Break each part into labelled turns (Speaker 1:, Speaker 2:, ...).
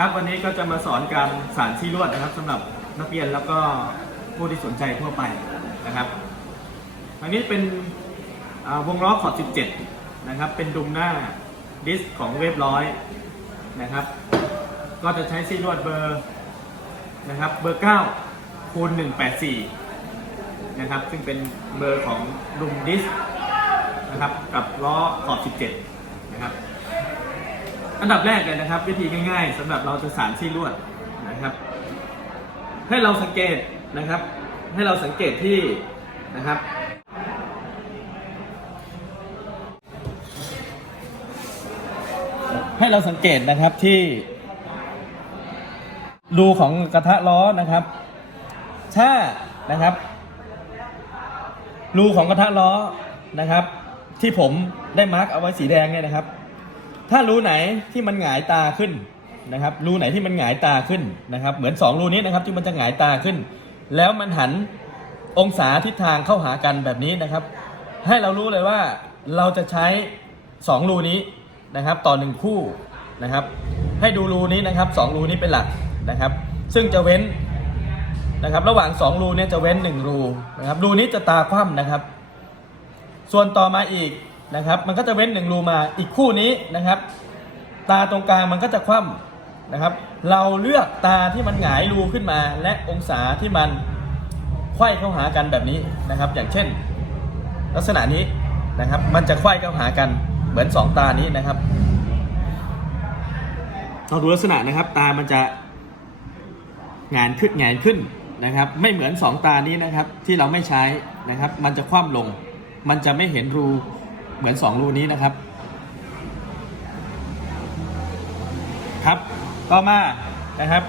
Speaker 1: ครับวันนี้ก็จะมาสอนการสารที่ลวดนะครับสำหรับนักเรียนแล้วก็ผู้ที่สนใจทั่วไปนะครับอันนี้เป็นวงล้อขอบ17 นะครับ เป็นดุมหน้าดิสของเวฟร้อยนะครับ ก็จะใช้ซี่ลวดเบอร์นะครับเบอร์9คูณ184 นะครับ ซึ่งเป็นเบอร์ของดุมดิสนะครับกับล้อขอบ 17 นะครับ อันดับแรกเลยนะครับ วิธีง่ายๆสำหรับเราจะสารซี่ลวดนะครับ ให้เราสังเกตนะครับ ให้เราสังเกตที่นะครับให้เราสังเกตนะครับที่รูของกระทะล้อนะครับ ถ้านะครับ รูของกระทะล้อนะครับ ที่ผมได้มาร์กเอาไว้สีแดงเนี่ยนะครับ ถ้ารูไหนที่มันหงายตาขึ้นนะครับ รูไหนที่มันหงายตาขึ้นนะครับ เหมือนสองรูนี้นะครับที่มันจะหงายตาขึ้น แล้วมันหันองศาทิศทางเข้าหากันแบบนี้นะครับ ให้เรารู้เลยว่าเราจะใช้สองรูนี้นะครับต่อหนึ่งคู่นะครับ ให้ดูรูนี้นะครับสองรูนี้เป็นหลักนะครับ ซึ่งจะเว้นนะครับ ระหว่างสองรูเนี่ยจะเว้นหนึ่งรูนะครับ รูนี้จะตาคว่ำนะครับ ส่วนต่อมาอีก นะครับมันก็จะเว้นหนึ่งรูมาอีกคู่นี้นะครับ ตาตรงกลางมันก็จะคว่ำนะครับ เราเลือกตาที่มันหงายรูขึ้นมา และองศาที่มันไขว้เข้าหากันแบบนี้นะครับ อย่างเช่น ลักษณะนี้นะครับ มันจะไขว้เข้าหากันเหมือนสองตานี้นะครับเราดูลักษณะนะครับ ตามันจะงานขึ้นงานขึ้นนะครับ ไม่เหมือนสองตานี้นะครับ ที่เราไม่ใช้นะครับ มันจะคว่ำลง มันจะไม่เห็นรู เหมือนสองรูนี้นะครับ ครับต่อมานะครับ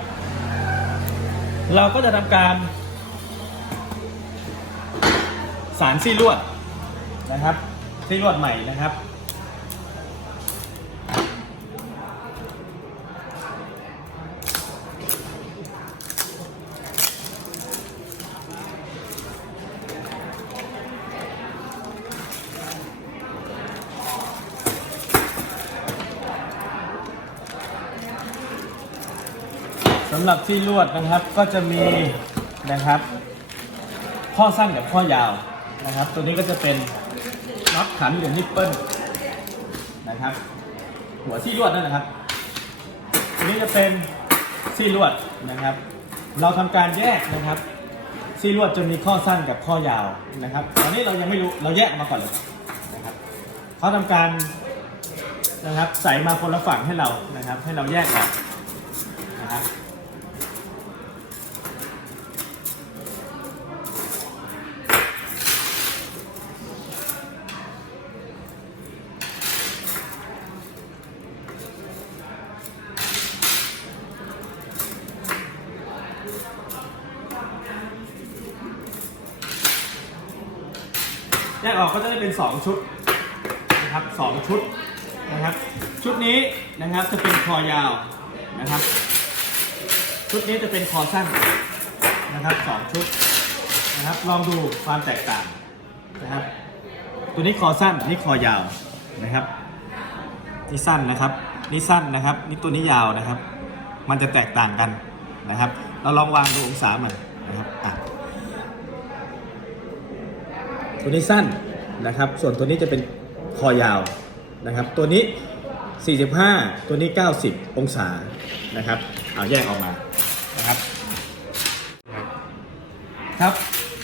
Speaker 1: เราก็จะทำการ สารซี่ลวดนะครับซี่ลวดใหม่นะครับ สำหรับที่ลวดนะครับก็จะมีนะครับข้อสั้นกับข้อยาวนะครับ ตัวนี้ก็จะเป็นน็อตขันหรือนิปเปิลนะครับ หัวซี่ลวดนั่นนะครับตัวนี้จะเป็นซี่ลวดนะครับ เราทำการแยกนะครับซี่ลวดจะมีข้อสั้นกับข้อยาวนะครับตอนนี้เรายังไม่รู้เราแยกออกมาก่อนเลยนะครับเขาทำการนะครับใส่มาคนละฝั่งให้เรานะครับ ให้เราแยกออกนะครับ แยก ออกก็จะได้เป็น 2 ชุดนะครับสองชุดนะครับ ชุดนี้นะครับจะเป็นคอยาวนะครับ ชุดนี้จะเป็นคอสั้นนะครับสองชุดนะครับ ลองดูความแตกต่างนะครับ ตัวนี้คอสั้นนี่คอยาวนะครับนี่สั้นนะครับนี่สั้นนะครับนี่ตัวนี้ยาวนะครับ มันจะแตกต่างกันนะครับ เราลองวางดูองศามันนะครับอะตัวนี้สั้น นะครับ ส่วนตัวนี้จะเป็นคอยาวนะครับ ตัวนี้ 45 ตัวนี้ 90 องศานะครับ เอาแยกออกมานะครับครับ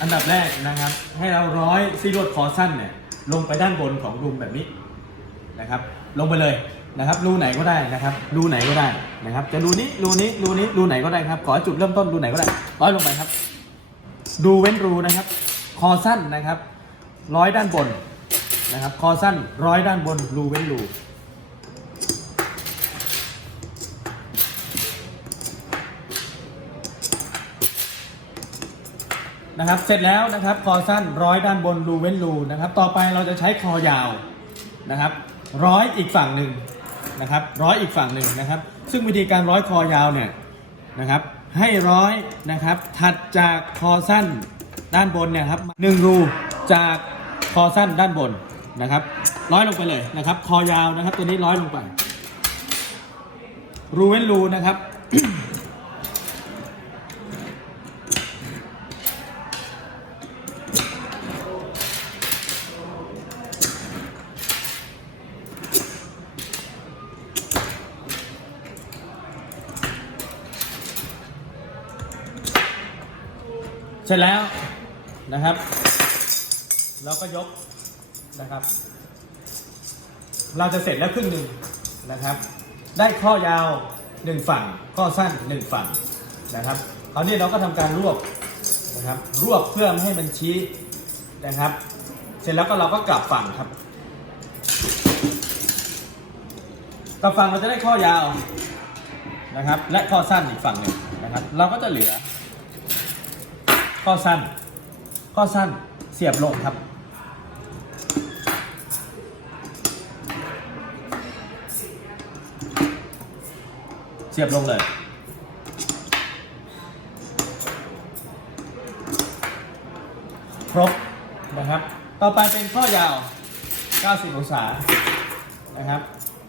Speaker 1: อันดับแรกนะครับ ให้เราร้อยซี่ลวดคอสั้นเนี่ยลงไปด้านบนของรูมแบบนี้นะครับ ลงไปเลยนะครับ รูไหนก็ได้นะครับ รูไหนก็ได้นะครับ จะรูนี้รูนี้รูนี้รูไหนก็ได้ครับ ขอจุดเริ่มต้นรูไหนก็ได้ร้อยลงไปครับ ดูเว้นรูนะครับ คอสั้นนะครับ ร้อยด้านบนนะครับ คอสั้นร้อยด้านบน รูเว้นรูนะครับ เสร็จแล้วนะครับ คอสั้นร้อยด้านบน รูเว้นรูนะครับ ต่อไปเราจะใช้คอยาวนะครับ ร้อยอีกฝั่งหนึ่งนะครับ ร้อยอีกฝั่งหนึ่งนะครับ ซึ่งวิธีการร้อยคอยาวเนี่ยนะครับ ให้ร้อยนะครับ ถัดจากคอสั้นด้านบนเนี่ยครับหนึ่งรูจาก คอสั้นด้านบนนะครับ ร้อยลงไปเลยนะครับ คอยาวนะครับ ตัวนี้ร้อยลงไป รูเว้นรูนะครับ เสร็จแล้วนะครับ เราก็ยกนะครับ เราจะเสร็จแล้วครึ่งหนึ่งนะครับ ได้ข้อยาวหนึ่งฝั่ง ข้อสั้นหนึ่งฝั่งนะครับคราวนี้เราก็ทำการรวบนะครับ รวบเพื่อไม่ให้มันชี้นะครับ เสร็จแล้วก็เราก็กลับฝั่งครับกลับฝั่งเราจะได้ข้อยาวนะครับ และข้อสั้นอีกฝั่งหนึ่งนะครับ เราก็จะเหลือ ข้อสั้น ข้อสั้นเสียบลงครับ เสียบลงเลย ครบนะครับ ต่อไปเป็นข้อยาว 90 องศา นะครับ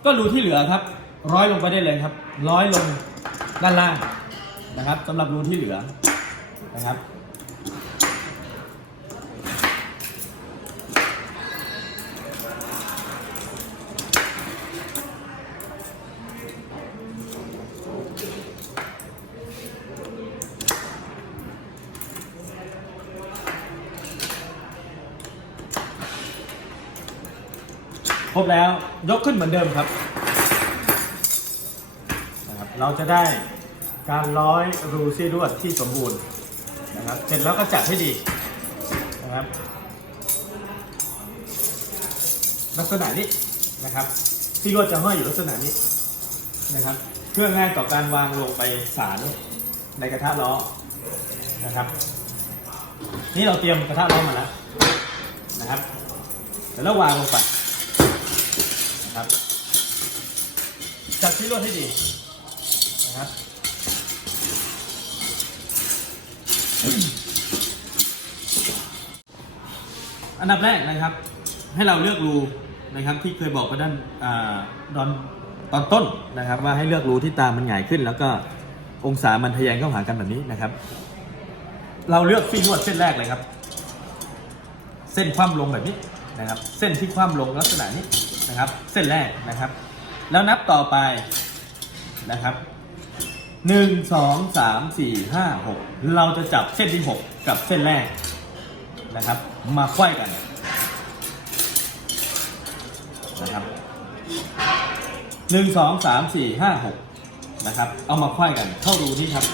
Speaker 1: ก็รูที่เหลือครับ ร้อยลงไปได้เลยครับ ร้อยลงด้านล่างนะครับสำหรับรูที่เหลือนะครับ บแล้วยกขึ้นเหมือนเดิมครับนะครับ เราจะได้การร้อยรูซี่ลวดที่สมบูรณ์นะครับ เสร็จแล้วก็จัดให้ดีนะครับ ลักษณะนี้นะครับซี่ลวดจะห้อยอยู่ลักษณะนี้นะครับ เพื่อง่ายต่อการวางลงไปสารในกระทะล้อนะครับ นี่เราเตรียมกระทะล้อมาแล้วนะครับเดี๋ยววางลงไป นะครับ จัดที่รวดให้ดีนะครับอันดับแรกนะครับ ให้เราเลือกรูนะครับที่เคยบอกไปด้านอาตอนตอนต้นนะครับ ว่าให้เลือกรูที่ตามันใหญ่ขึ้น แล้วก็องศามันทะแยงเข้าหากันแบบนี้นะครับ เราเลือกฟี่นวดเส้นแรกเลยครับ เส้นคว่ำลงแบบนี้นะครับ เส้นที่คว่ำลงลักษณะนี้ นะครับ เส้นแรกนะครับ แล้วนับต่อไปนะครับหนึ่งสองสามสี่ห้าหกเราจะจับเส้นที่หกกับเส้นแรกนะครับ มาควยกันนะครับหนึ่งสองสามสี่ห้าหกนะครับ เอามาควยกัน เข้ารูนี่ครับ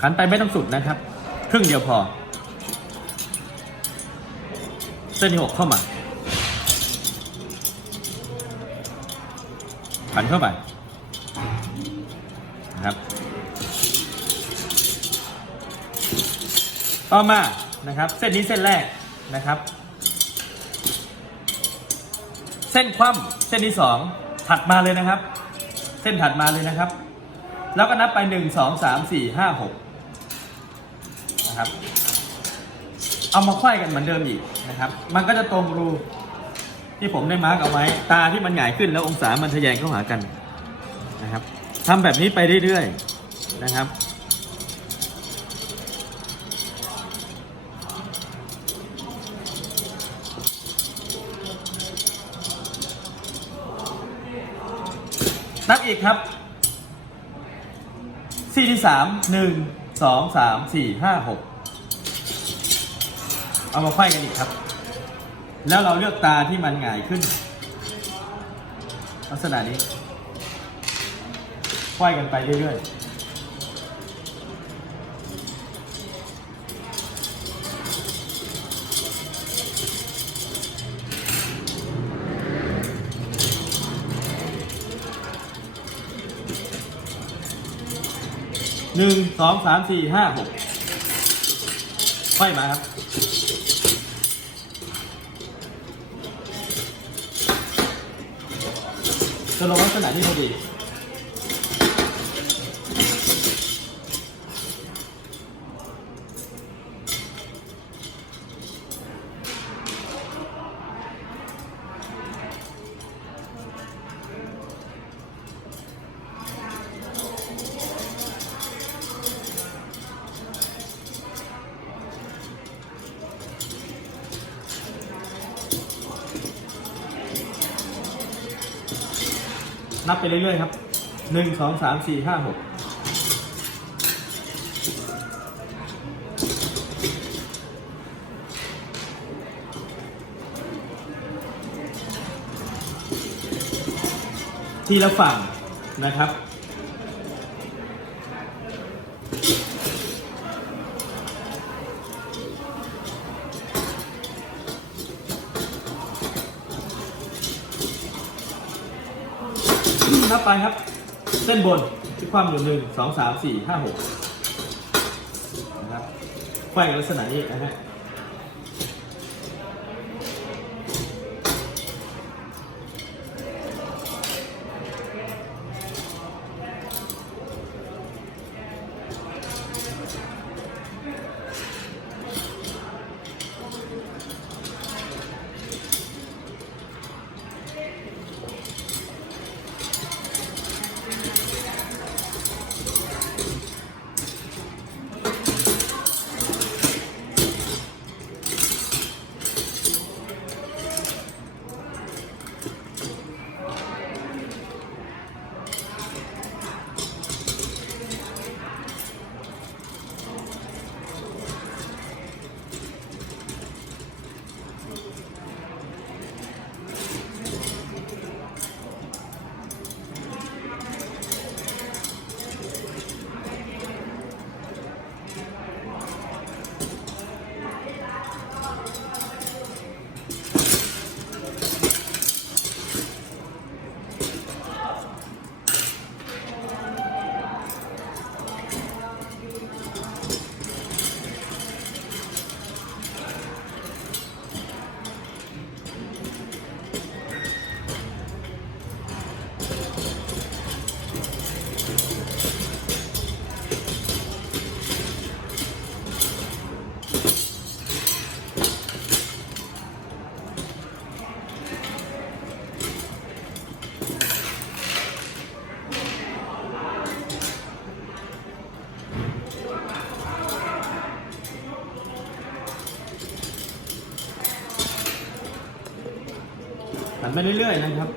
Speaker 1: ขันไปไม่ต้องสุดนะครับ ครึ่งเดียวพอ เส้นที่หกเข้ามาขันเข้าไปนะครับ ต่อมานะครับ เส้นนี้เส้นแรกนะครับ เส้นคว่ำเส้นที่สองถัดมาเลยนะครับ เส้นถัดมาเลยนะครับ แล้วก็นับไปหนึ่งสองสามสี่ห้าหก นะครับ เอามาไขว้กันเหมือนเดิมอีกนะครับ มันก็จะตรงรูที่ผมได้มาร์กเอาไว้ ตาที่มันหงายขึ้นแล้วองศามันทะแยงเข้าหากันนะครับทำแบบนี้ไปเรื่อยๆนะครับนับอีกครับซี่ที่สามหนึ่ง สองสามสี่ห้าหกเอามาไขว้กันอีกครับ แล้วเราเลือกตาที่มันหงายขึ้น ลักษณะนี้ไขว้กันไปเรื่อยๆ หนึ่งสองสามสี่ห้าหกไขว้มาครับ จะลงลักษณะที่พอดี นับไปเรื่อยๆครับหนึ่งสองสามสี่ห้าหกทีละฝั่งนะครับ นับไปครับ เส้นบนที่ความอยู่หนึ่งสองสามสี่ห้าหกนะครับไขว้ลักษณะนี้นะฮะ นไปเรื่อยๆนะครับ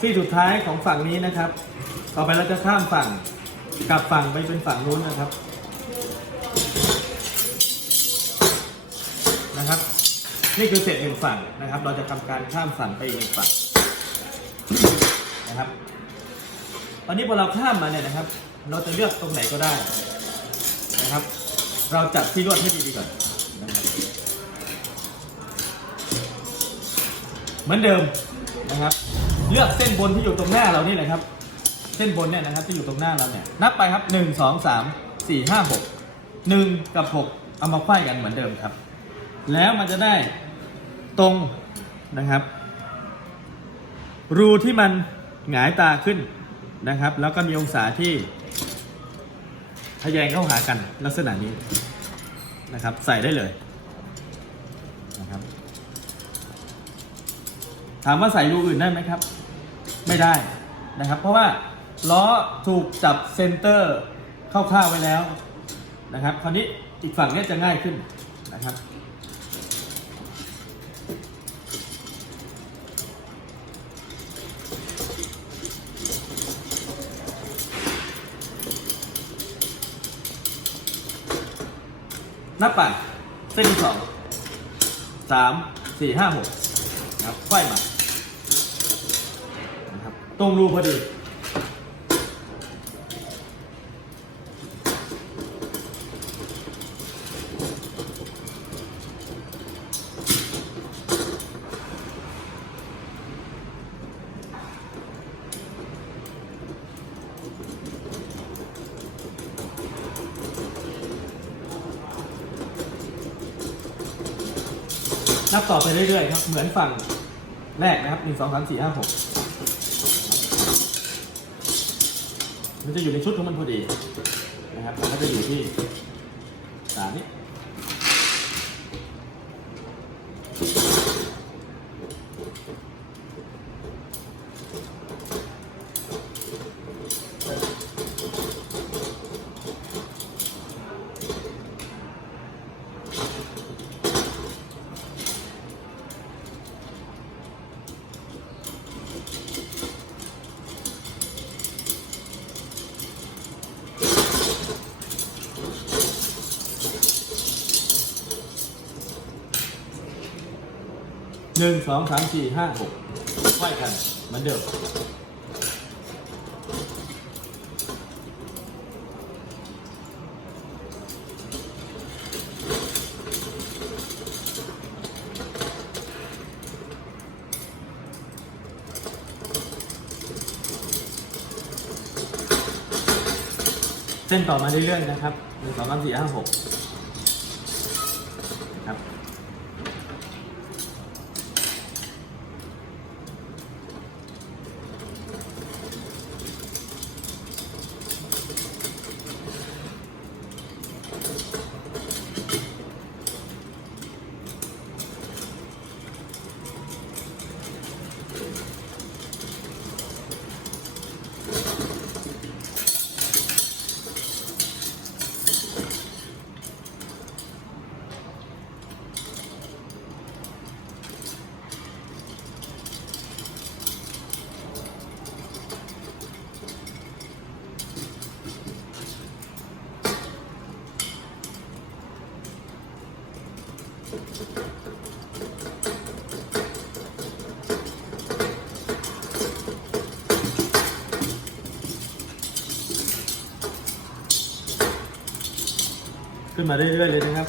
Speaker 1: ซี่สุดท้ายของฝั่งนี้นะครับ ต่อไปเราจะข้ามฝั่งกลับฝั่งไปเป็นฝั่งนู้นนะครับนะครับ นี่คือเสร็จหนึ่งฝั่งนะครับ เราจะทำการข้ามฝั่งไปอีกหนึ่งฝั่งนะครับตอนนี้พอเราข้ามมาเนี่ยนะครับ เราจะเลือกตรงไหนก็ได้นะครับ เราจัดที่ลวดให้ดีๆก่อนนะครับ เหมือนเดิมนะครับ เลือกเส้นบนที่อยู่ตรงหน้าเรานี่แหละครับ เส้นบนเนี่ยนะครับที่อยู่ตรงหน้าเราเนี่ย นับไปครับหนึ่งสองสามสี่ห้าหกหนึ่งกับหกเอามาไขว้กันเหมือนเดิมครับ แล้วมันจะได้ตรงนะครับ รูที่มันหงายตาขึ้นนะครับ แล้วก็มีองศาที่ทะแยงเข้าหากันลักษณะนี้นะครับ ใส่ได้เลยนะครับ ถามว่าใส่รูอื่นได้ไหมครับ ไม่ได้นะครับ เพราะว่าล้อถูกจับเซนเตอร์คร่าวๆไว้แล้วนะครับ คราวนี้อีกฝั่งนี้จะง่ายขึ้นนะครับนับไปเส้นที่สองสามสี่ห้าหก นะครับไขว้มานะครับตรงรูพอดีนับต่อไปเรื่อยๆครับ เหมือนฝั่ง แรกนะครับหนึ่งสองสามสี่ห้าหกมันจะอยู่ในชุดของมันพอดีนะครับมันก็จะอยู่ที่ หนึ่งสองสามสี่ห้าหกไหวกันเหมือนเดิมเส้นต่อมาเรื่อยๆนะครับหนึ่งสองสามสี่ห้าหก ขึ้นมาเรื่อยๆเลยนะครับ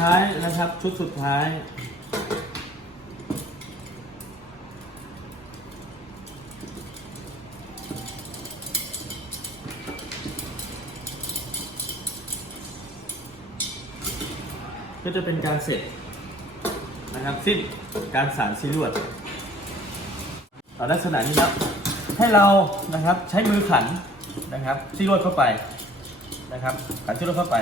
Speaker 1: ท้ายนะครับ ชุดสุดท้าย ก็จะเป็นการเสร็จนะครับสิ้นการสารซีลวดต่อลักษณะนี้ครับให้เรานะครับใช้มือขันนะครับซีลวดเข้าไปนะครับขันซีลวดเข้าไป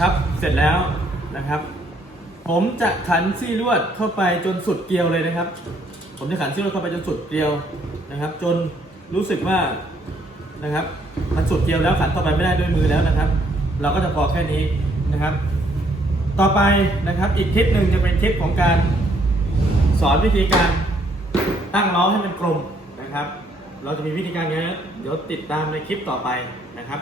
Speaker 1: ครับเสร็จแล้วนะครับ ผมจะขันซี่ลวดเข้าไปจนสุดเกลียวเลยนะครับ ผมจะขันซี่ลวดเข้าไปจนสุดเกลียวนะครับ จนรู้สึกว่านะครับ มันสุดเกลียวแล้วขันต่อไปไม่ได้ด้วยมือแล้วนะครับ เราก็จะพอแค่นี้นะครับ ต่อไปนะครับอีกคลิปหนึ่งจะเป็นคลิปของการสอนวิธีการตั้งล้อให้มันกลมนะครับ เราจะมีวิธีการอย่างนี้เดี๋ยวติดตามในคลิปต่อไปนะครับ